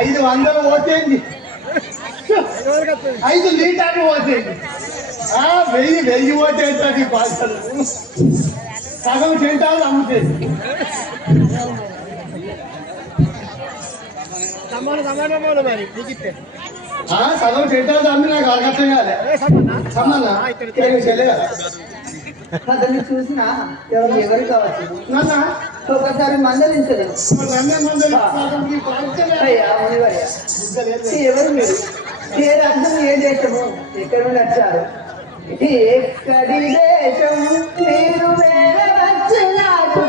ఐదు వందలు పోతేంది. ఐదు లీటర్లు పోతేంది. వెయ్యి వెయ్యి పోతేంటి పాటలు సగం చెంటాలు అమ్ముతుంది సగం చెంటాలు అమ్మి నాకు అర్హతం కాలే. సమాన? అతన్ని చూసిన ఎవరు ఎవరు కావచ్చు? ఒకసారి మందలించలేదు. ఎవరు మీరు? ఏ రాజ్యం ఏ దేశము? ఎక్కడ నుండి వచ్చారు ఎక్కడి దేశం? మీరు వేరే వచ్చినారు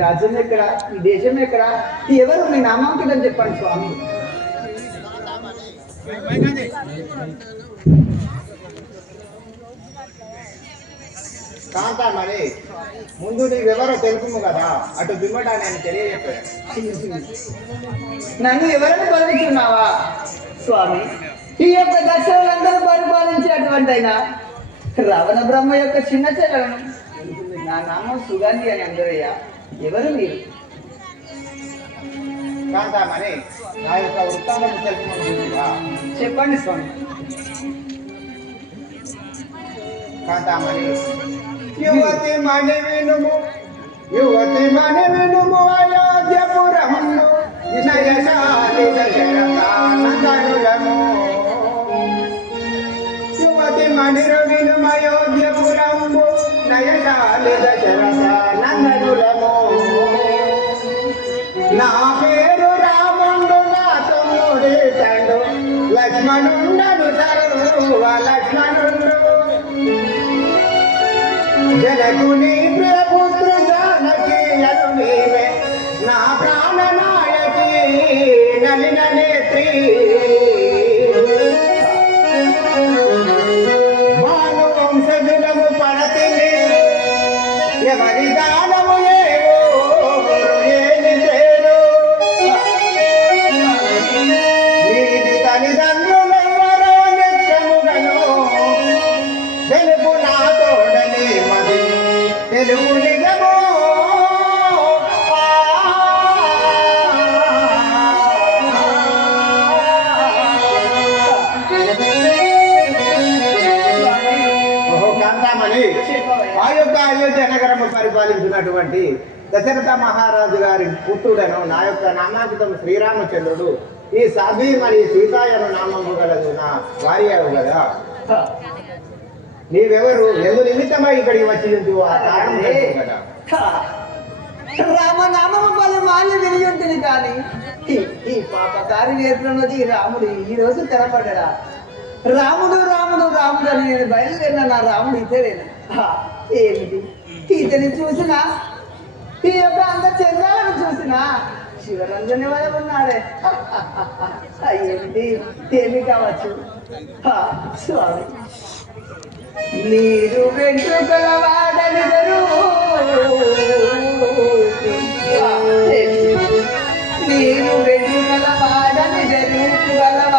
రాజ్యం ఎక్కడ మీ దేశం ఎక్కడ ఎవరు మీ నామాంకితం చెప్పండి స్వామి? కాంతామణి ముందు నీవెవరో తెలుపుము కదా. అటు బిమ్మట నేను తెలియజెప్పాను నన్ను ఎవరైనా పలుకుతున్నావా స్వామి? ఈ యొక్క దర్శకులందరూ పరిపాలించే అటువంటి అయినా రావణ బ్రహ్మ యొక్క చిన్న చెల్లెలను. నా నామం సుగంధి అని అందరయ్యా ఎవరు మీరు? చెప్పండి స్వామి. కాంతామణి యువతి మణి వినుము యువతి మణి వినుము అయోధ్యపురమును వినయశాలి యువతి మణిరు వినుము అయోధ్యపురము నయశాలి దశరథానందనులము నా పేరు రాముండు నా తమ్ముడి తండు లక్ష్మణుండను సర్వ లక్ష్మణుండు జనకుని ప్రియపుత్ర జానకి అను నీవే నా ప్రాణ నాయకి నలిన నేత్రి యొక్క అయోధ్య నగరము పరిపాలించినటువంటి దశరథ మహారాజు గారి పుత్రుడను నా యొక్క నామాంకితం శ్రీరామచంద్రుడు ఈ సాధ్వి మరి సీతాయను నామము నా భార్య కదా? నీవెవరు? ఎందు నిమిత్తమై ఇక్కడికి వచ్చి ఉంటివో ఆ కారణం కదా. రామనామము పలు మాన్య విని ఉంటుంది కానీ ఈ- పాపకారి నేర్పున్నది రాముడు ఈ రోజు తెరపడడా? రాముడు రాముడు రాముడు అని నేను బయలుదేరిన నా రాముడు ఇతరేనా ఏమిటి? ఇతని చూసిన ఈ యొక్క అంత చంద్రాలను చూసిన శివరంజని వల్ల ఉన్నాడే. ఏంటి ఏమి కావచ్చు. స్వామి. నీరు వెంట్రుకల వాడనిదరు నీరు వెంట్రుకల వాడనిదరు గలవాడ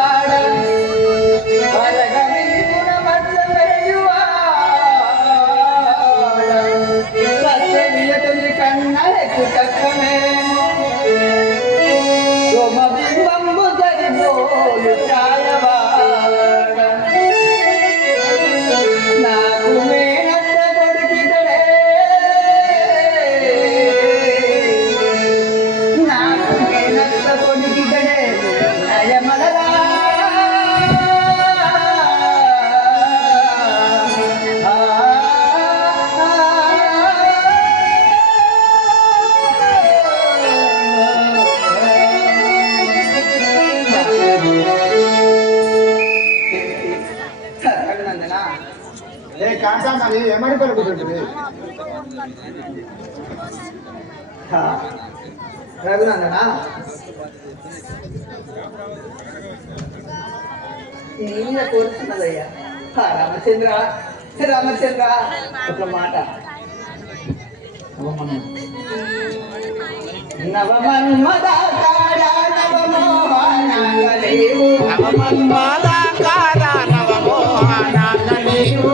哦哦哦勇敢 కాంతామని ఏమని పలుకుతుంటుంది? రఘునందనా? నీ కోరుతున్నదయ్యా. రామచంద్ర రామచంద్ర ఒక మాట. నవమన్మదాకార నవమోహనాంగలేవు నవమన్మదాకార నవమోహనాంగ నీవు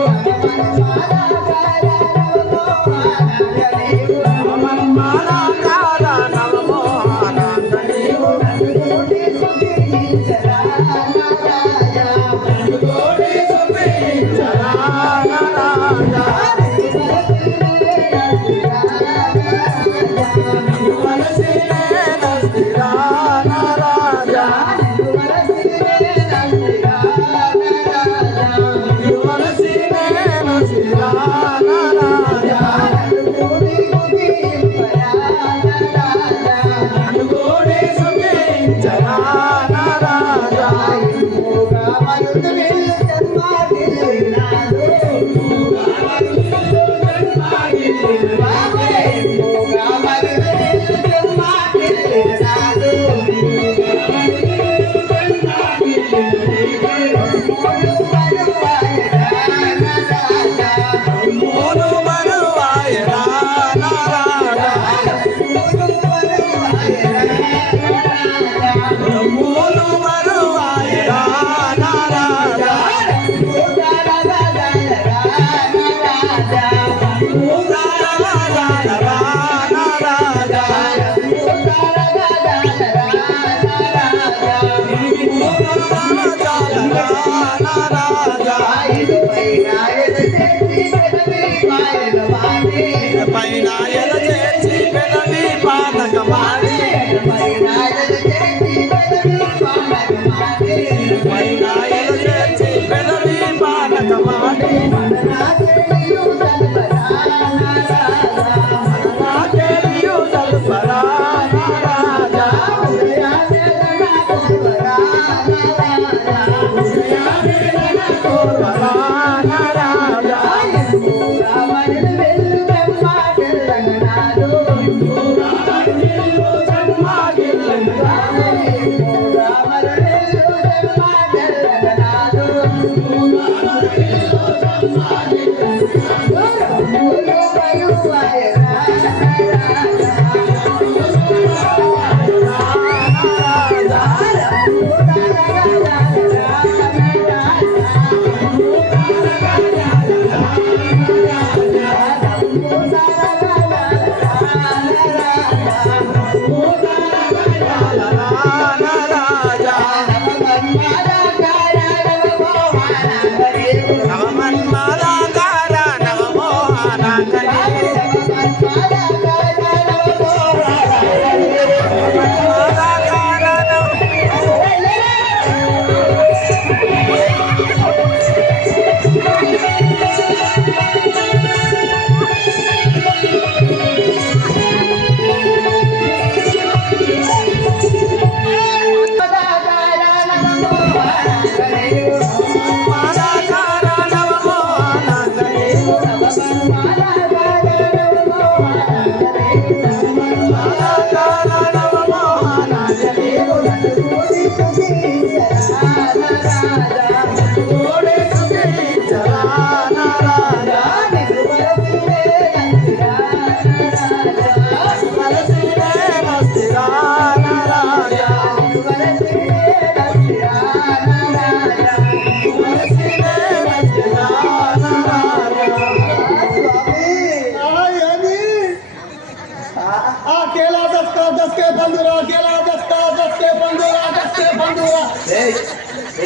अकेला दस का दस के बंदूरा अकेला दस का दस के बंदूरा दस के बंदूरा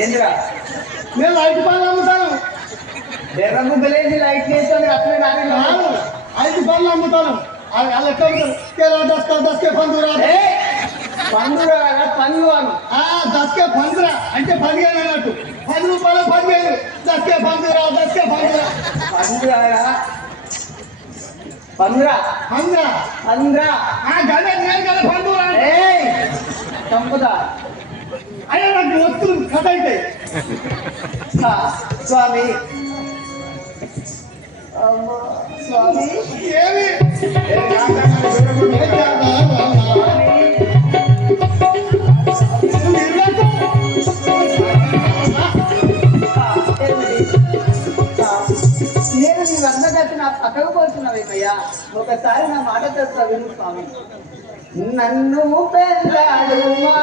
ఏంద్రా నేను లైట్ పనులు అమ్ముతాను బెర్రకు పిలేసి లైట్ చేస్తాను అట్లే దాని ఐదు పనులు అమ్ముతాను అలా ఎట్లా దస్ కే దస్ కే బందూరా పండుగ పన్ను ఆ దసకే పండుగ అంటే పదిహేను అన్నట్టు. పది రూపాయలు పదివేలు దసకే పండుగ దసకే పండుగ పండుగ పంద్ర? పంద్ర. పంద్ర? గదే నేను కదా పండుగ చంపుదా అయ్యా నాకు వస్తుంది కథ అయితే. స్వామి. స్వామి. ఏమి? కథ నా పక్కకు పోతున్నావేమయ్యా ఒకసారి నా మాట తెస్తా విను స్వామి. నన్ను పెద్దాడు మా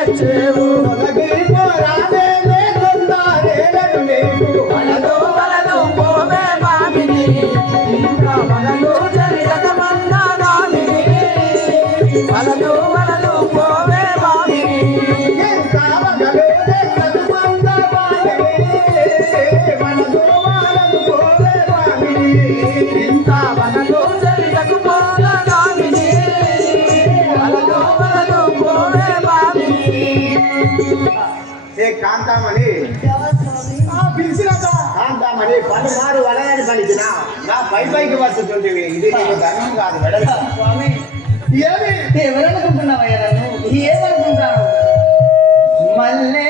వచ్చేవు. వలదు వలదు పోవే మామిని காந்தாமணி காந்தாமணி பல மாறு விளையாடு பண்ணிச்சுனா நான் பை பைக்கு வச சொல்லுவேன் இது நீங்க தர்மம் காது விளையாடு ఏమి ఎవరు అనుకుంటున్నావయ్యా నువ్వు ఏమనుకుంటావు మళ్ళీ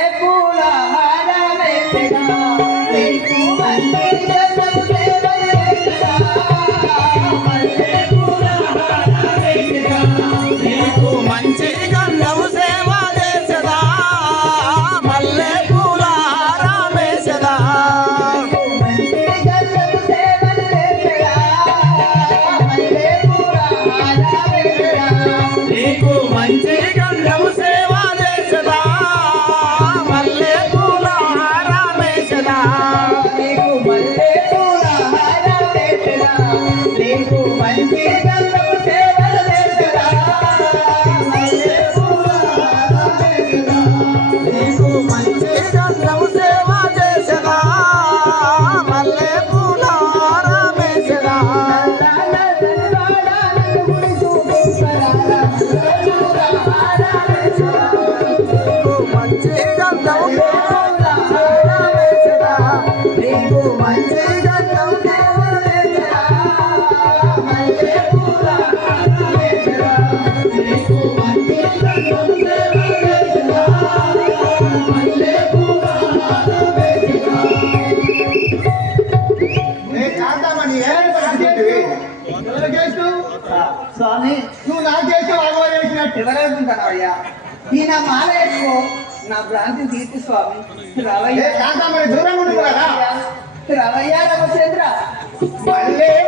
మాల నా భ్రాంతి తీర్చి స్వామి. రవయ్య. దూరం రవయ్య రమచంద్ర. మళ్ళీ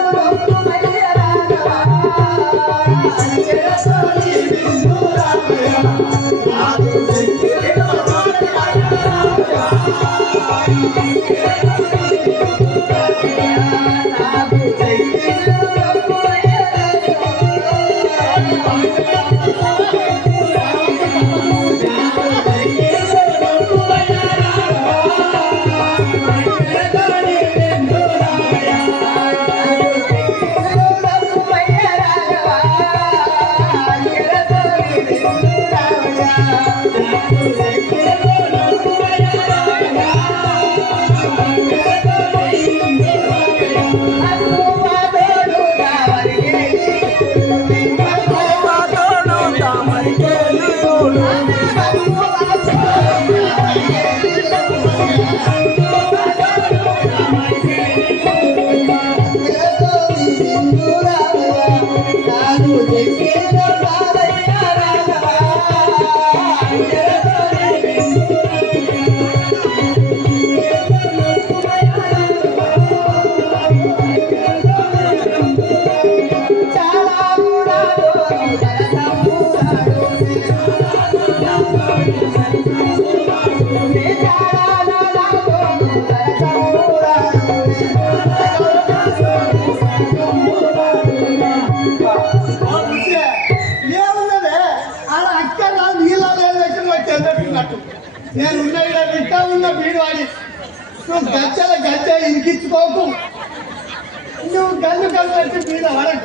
这是你的完了